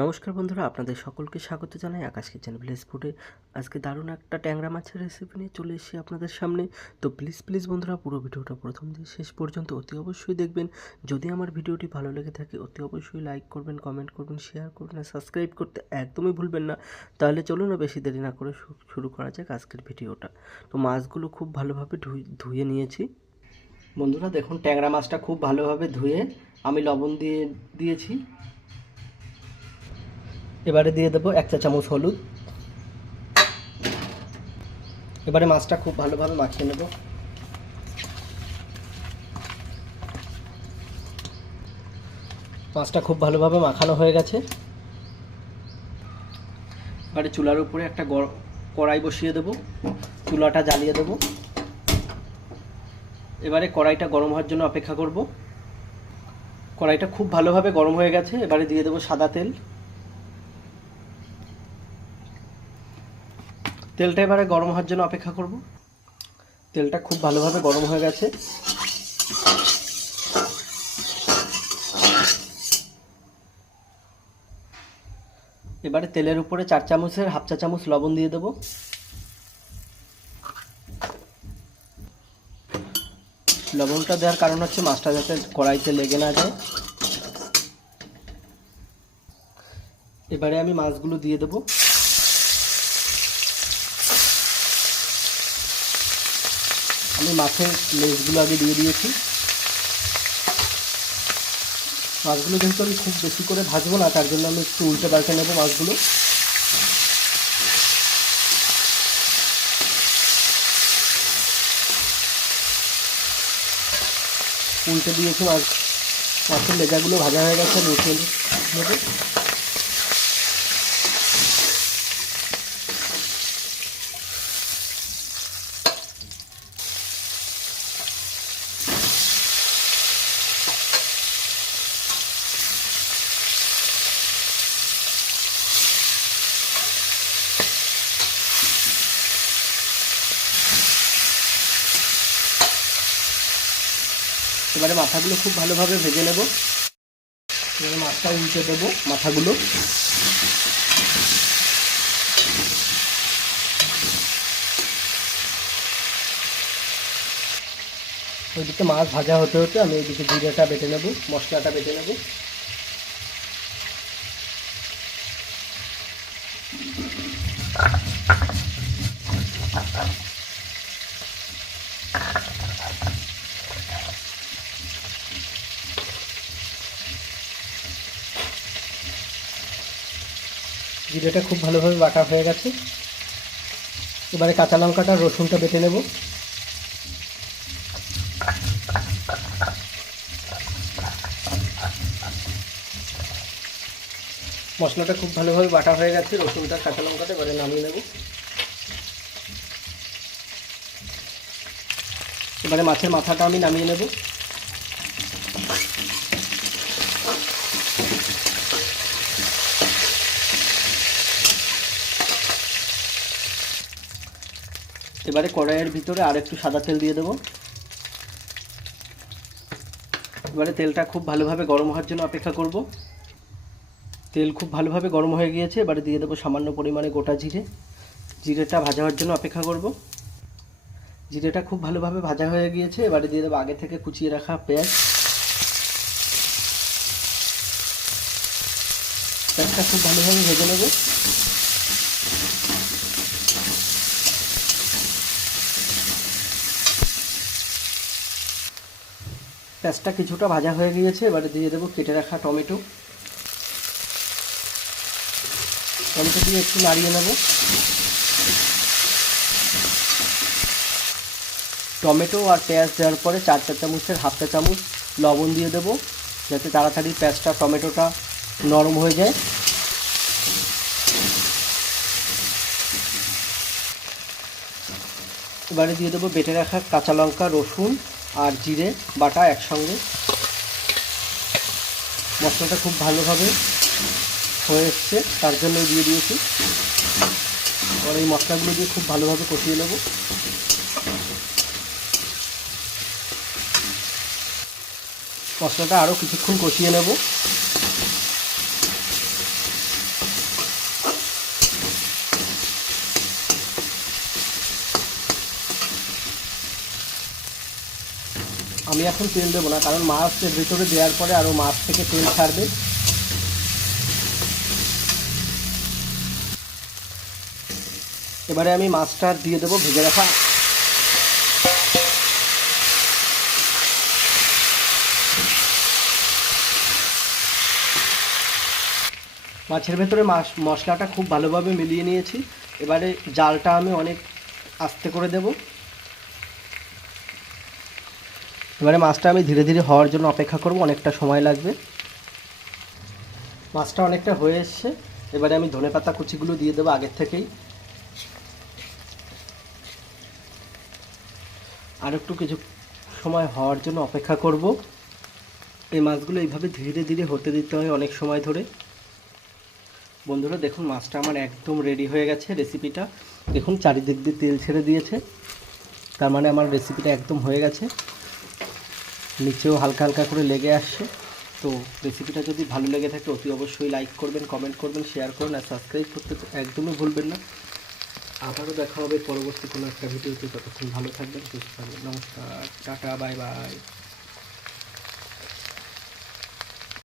নমস্কার বন্ধুরা, আপনাদের সকলকে স্বাগত জানাই আকাশ কিচেন ভিলেজ ফুডে। আজকে দারুণ একটা ট্যাংরা মাছের রেসিপি নিয়ে চলে এসেছি আপনাদের সামনে। তো প্লিজ প্লিজ বন্ধুরা, পুরো ভিডিওটা প্রথম থেকে শেষ পর্যন্ত অতি অবশ্যই দেখবেন। যদি আমার ভিডিওটি ভালো লেগে থাকে, অতি অবশ্যই লাইক করবেন কমেন্ট করবেন শেয়ার করবেন আর সাবস্ক্রাইব করতে একদমই ভুলবেন না। তাহলে চলুন না বেশি দেরি না করে শুরু করা যাক আজকের ভিডিওটা। তো মাছগুলো খুব ভালোভাবে ধুয়ে নিয়েছি। বন্ধুরা, দেখুন ট্যাংরা মাছটা খুব ভালোভাবে ধুয়ে আমি লবণ দিয়ে দিয়েছি। এবারে দিয়ে দেবো এক চা চামচ হলুদ। এবারে মাছটা খুব ভালোভাবে মাখিয়ে নেব। মাছটা খুব ভালোভাবে মাখানো হয়ে গেছে। এবারে চুলার উপরে একটা কড়াই বসিয়ে দেবো। চুলাটা জ্বালিয়ে দেবো। এবারে কড়াইটা গরম হওয়ার জন্য অপেক্ষা করব। কড়াইটা খুব ভালোভাবে গরম হয়ে গেছে। এবারে দিয়ে দেবো সাদা তেল। তেলটা এবারে গরম হওয়ার জন্য অপেক্ষা করব। তেলটা খুব ভালোভাবে গরম হয়ে গেছে। এবারে তেলের উপরে চার চামচের হাফ চা চামচ লবণ দিয়ে দেবো। লবণটা দেওয়ার কারণ হচ্ছে মাছটা যাতে কড়াইতে লেগে না যায়। এবারে আমি মাছগুলো দিয়ে দেবো। আমি মাছের লেজগুলো আগে দিয়ে দিয়েছি। মাছগুলো যেহেতু আমি খুব বেশি করে ভাজবো না, তার জন্য আমি একটু উল্টে পাল্টে নেব মাছগুলো। উল্টে দিয়েছি মাছ, মাছের লেজাগুলো ভাজা হয়ে গেছে নেব। এবারে মাথাগুলো খুব ভালোভাবে ভেজে নেব। এবারে মাছটা উল্টে দেবো মাথাগুলো। ওইদিকে মাছ ভাজা হতে হতে আমি ওইদিকে জিরেটা বেটে নেব, মশলাটা বেটে নেব। জিরেটা খুব ভালোভাবে বাটা হয়ে গেছে। এবারে কাঁচা লঙ্কাটা, রসুনটা বেটে নেব। মশলাটা খুব ভালোভাবে বাটা হয়ে গেছে, রসুনটা, কাঁচা লঙ্কাটা এবারে নামিয়ে নেব। এবারে মাছের মাথাটা আমি নামিয়ে নেব। এবারে কড়াইয়ের ভিতরে আর একটু সাদা তেল দিয়ে দেবো। এবারে তেলটা খুব ভালোভাবে গরম হওয়ার জন্য অপেক্ষা করব। তেল খুব ভালোভাবে গরম হয়ে গিয়েছে, এবারে দিয়ে দেবো সামান্য পরিমাণে গোটা জিরে। জিরেটা ভাজা হওয়ার জন্য অপেক্ষা করব। জিরেটা খুব ভালোভাবে ভাজা হয়ে গিয়েছে, এবারে দিয়ে দেবো আগে থেকে কুচিয়ে রাখা পেঁয়াজ। পেঁয়াজটা খুব ভালোভাবে ভেজে নেব। পেঁয়াজটা কিছুটা ভাজা হয়ে গিয়েছে, এবারে দিয়ে দেবো কেটে রাখা টমেটো। টমেটো দিয়ে একটু নাড়িয়ে নেব। টমেটো আর পেঁয়াজ দেওয়ার পরে চার চা চামচের হাফ চা চামচ লবণ দিয়ে দেবো, যাতে তাড়াতাড়ি পেঁয়াজটা, টমেটোটা নরম হয়ে যায়। এবারে দিয়ে দেবো বেটে রাখা কাঁচা লঙ্কা, রসুন আর জিরে বাটা একসঙ্গে। মশলাটা খুব ভালোভাবে হয়ে এসছে, তার জন্য দিয়ে দিয়েছি। আর এই মশলাগুলো দিয়ে খুব ভালোভাবে কষিয়ে নেব। মশলাটা আরও কিছুক্ষণ কষিয়ে নেব। আমি এখন তেল দেবো না, কারণ মাছের ভেতরে দেওয়ার পরে আরও মাছ থেকে তেল ছাড়বে। এবারে আমি মাছটা দিয়ে দেবো, ভেজে রাখা। মাছের ভেতরে মাছ, মশলাটা খুব ভালোভাবে মিলিয়ে নিয়েছি। এবারে জালটা আমি অনেক আস্তে করে দেব। এবারে মাছটা আমি ধীরে ধীরে হওয়ার জন্য অপেক্ষা করব, অনেকটা সময় লাগবে। মাছটা অনেকটা হয়ে এসছে। এবারে আমি ধনেপাতা কুচিগুলো দিয়ে দেবো আগের থেকেই। আর একটু কিছু সময় হওয়ার জন্য অপেক্ষা করব। এই মাছগুলো এইভাবে ধীরে ধীরে হতে দিতে হয় অনেক সময় ধরে। বন্ধুরা, দেখুন, মাছটা আমার একদম রেডি হয়ে গেছে রেসিপিটা দেখুন, চারিদিক দিয়ে তেল ছেড়ে দিয়েছে। তার মানে আমার রেসিপিটা একদম হয়ে গেছে। নিচেও হালকা হালকা করে লেগে আসছে। তো রেসিপিটা যদি ভালো লেগে থাকে, অতি অবশ্যই লাইক করবেন কমেন্ট করবেন শেয়ার করবেন আর সাবস্ক্রাইব করতে একদমই ভুলবেন না। আবারও দেখা হবে পরবর্তী কোনো একটা ভিডিওতে। ততক্ষণ ভালো থাকবেন, সুস্থ থাকবেন। নমস্কার, টাটা বাই বাই